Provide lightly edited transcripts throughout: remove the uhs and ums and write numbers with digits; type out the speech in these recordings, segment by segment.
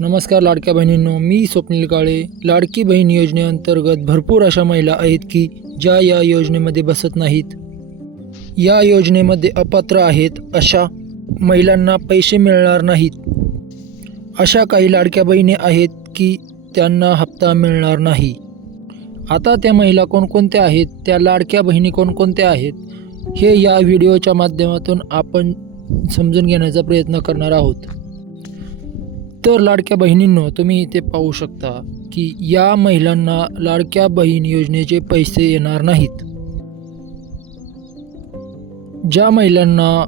नमस्कार लाडक्या बहिणींनो, मी स्वप्नील काळे. लाडकी बहीण योजनेअंतर्गत भरपूर अशा महिला आहेत की ज्या या योजनेमध्ये बसत नाहीत. या योजनेमध्ये अपात्र आहेत अशा महिलांना पैसे मिळणार नाहीत. अशा काही लाडक्या बहिणी आहेत की त्यांना हप्ता मिळणार नाही. आता त्या महिला कोणकोणत्या आहेत, त्या लाडक्या बहिणी कोणकोणत्या आहेत, हे या व्हिडिओच्या माध्यमातून आपण समजून घेण्याचा प्रयत्न करणार आहोत. तर लाडक्या बहिणींनो, तुम्ही इथे पाहू शकता की या महिलांना लाडक्या बहीण योजनेचे पैसे येणार नाहीत. ज्या महिलांना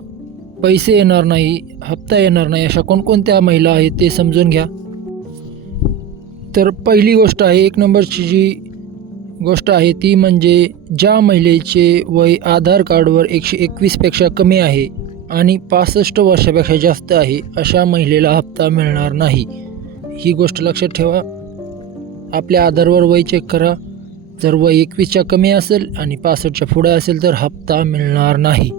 पैसे येणार नाही, हप्ता येणार नाही, अशा कोणकोणत्या महिला आहेत ते समजून घ्या. तर पहिली गोष्ट आहे, एक नंबरची जी गोष्ट आहे ती म्हणजे ज्या महिलेचे वय आधार कार्डवर 121पेक्षा कमी आहे आणि 65 वर्षापेक्षा जास्त आहे, अशा महिलेला हप्ता मिळणार नाही. ही गोष्ट लक्षात ठेवा. आपल्या आधारवर वय चेक करा. जर वय 21च्या कमी असेल आणि 65च्या पुढे असेल तर हप्ता मिळणार नाही.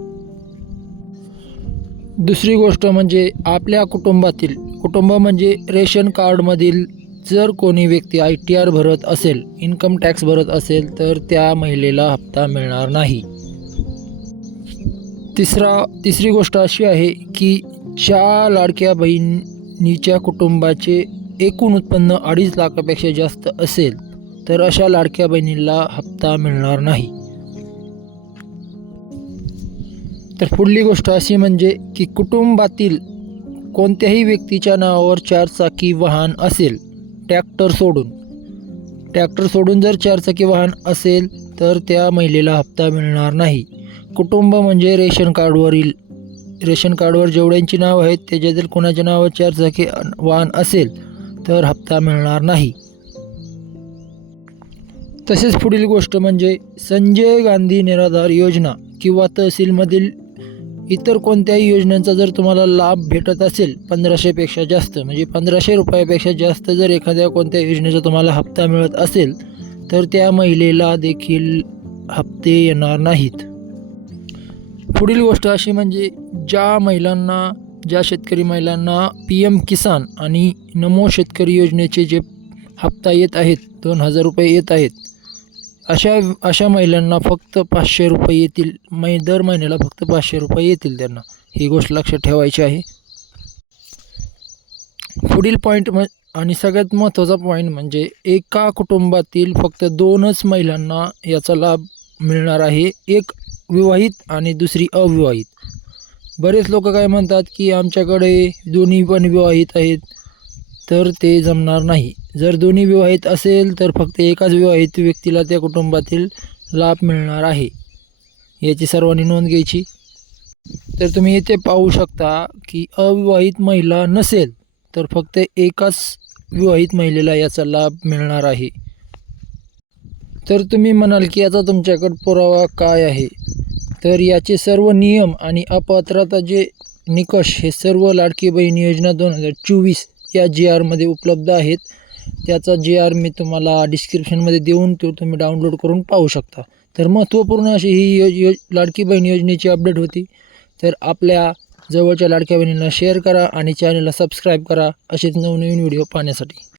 दुसरी गोष्ट म्हणजे आपल्या कुटुंब म्हणजे रेशन कार्डमधील जर कोणी व्यक्ती ITR भरत असेल, इन्कम टॅक्स भरत असेल, तर त्या महिलेला हप्ता मिळणार नाही. तिसरी गोष्ट अशी आहे की ज्या लाडक्या बहिणीच्या कुटुंबाचे एकूण उत्पन्न 2.5 लाखापेक्षा जास्त असेल तर अशा लाडक्या बहिणीला हप्ता मिळणार नाही. तर पुढली गोष्ट अशी म्हणजे की कुटुंबातील कोणत्याही व्यक्तीच्या नावावर 4 चाकी वाहन असेल, ट्रॅक्टर सोडून जर 4 चाकी वाहन असेल तर त्या महिलेला हप्ता मिळणार नाही. कुटुंब म्हणजे रेशन कार्डवर जेवढ्यांची नाव आहेत त्याच्यातील कोणाच्या नावावर 4 चाकी वाहन असेल तर हप्ता मिळणार नाही. तसेच पुढील गोष्ट म्हणजे संजय गांधी निराधार योजना किंवा तहसीलमधील इतर कोणत्याही योजनांचा जर तुम्हाला लाभ भेटत असेल 1500पेक्षा जास्त, म्हणजे 1500 रुपयापेक्षा जास्त जर एखाद्या कोणत्या योजनेचा तुम्हाला हप्ता मिळत असेल तर त्या महिलेला देखील हप्ते येणार नाहीत. पुढील गोष्ट अशी म्हणजे ज्या शेतकरी महिलांना PM किसान आणि नमो शेतकरी योजनेचे जे हप्ता येत आहेत, 2000 रुपये येत आहेत, अशा महिलांना फक्त 500 रुपये येतील. दर महिन्याला फक्त 500 रुपये येतील त्यांना. ही गोष्ट लक्षात ठेवायची आहे. पुढील पॉईंट आणि सगळ्यात महत्त्वाचा पॉईंट म्हणजे एका कुटुंबातील फक्त 2च महिलांना याचा लाभ मिळणार आहे, एक विवाहित आणि दुसरी अविवाहित. बरेच लोक काय म्हणतात की आमच्याकडे दोन्ही पण विवाहित आहेत, तर ते जमणार नाही. जर दोन्ही विवाहित असेल तर फक्त एकाच विवाहित व्यक्तीला त्या कुटुंबातील लाभ मिळणार आहे. याची सर्वांनी नोंद घ्यायची. तर तुम्ही इथे पाहू शकता की अविवाहित महिला नसेल तर फक्त एकाच विवाहित महिलेला याचा लाभ मिळणार आहे. तर तुम्ही म्हणाल की आता तुमच्याकडे पुरावा काय आहे? तर याचे सर्व नियम आणि अपात्रता जे निकष हे सर्व लाडकी बहीण योजना 2024 या GRमध्ये उपलब्ध आहेत. त्याचा GR मी तुम्हाला डिस्क्रिप्शनमध्ये देऊन तो तुम्ही डाउनलोड करून पाहू शकता. तर महत्त्वपूर्ण अशी ही लाडकी बहीण योजनेची अपडेट होती. तर आपल्या जवळच्या लाडक्या बहिणींना शेअर करा आणि चॅनलला सबस्क्राईब करा असेच नवनवीन व्हिडिओ पाहण्यासाठी.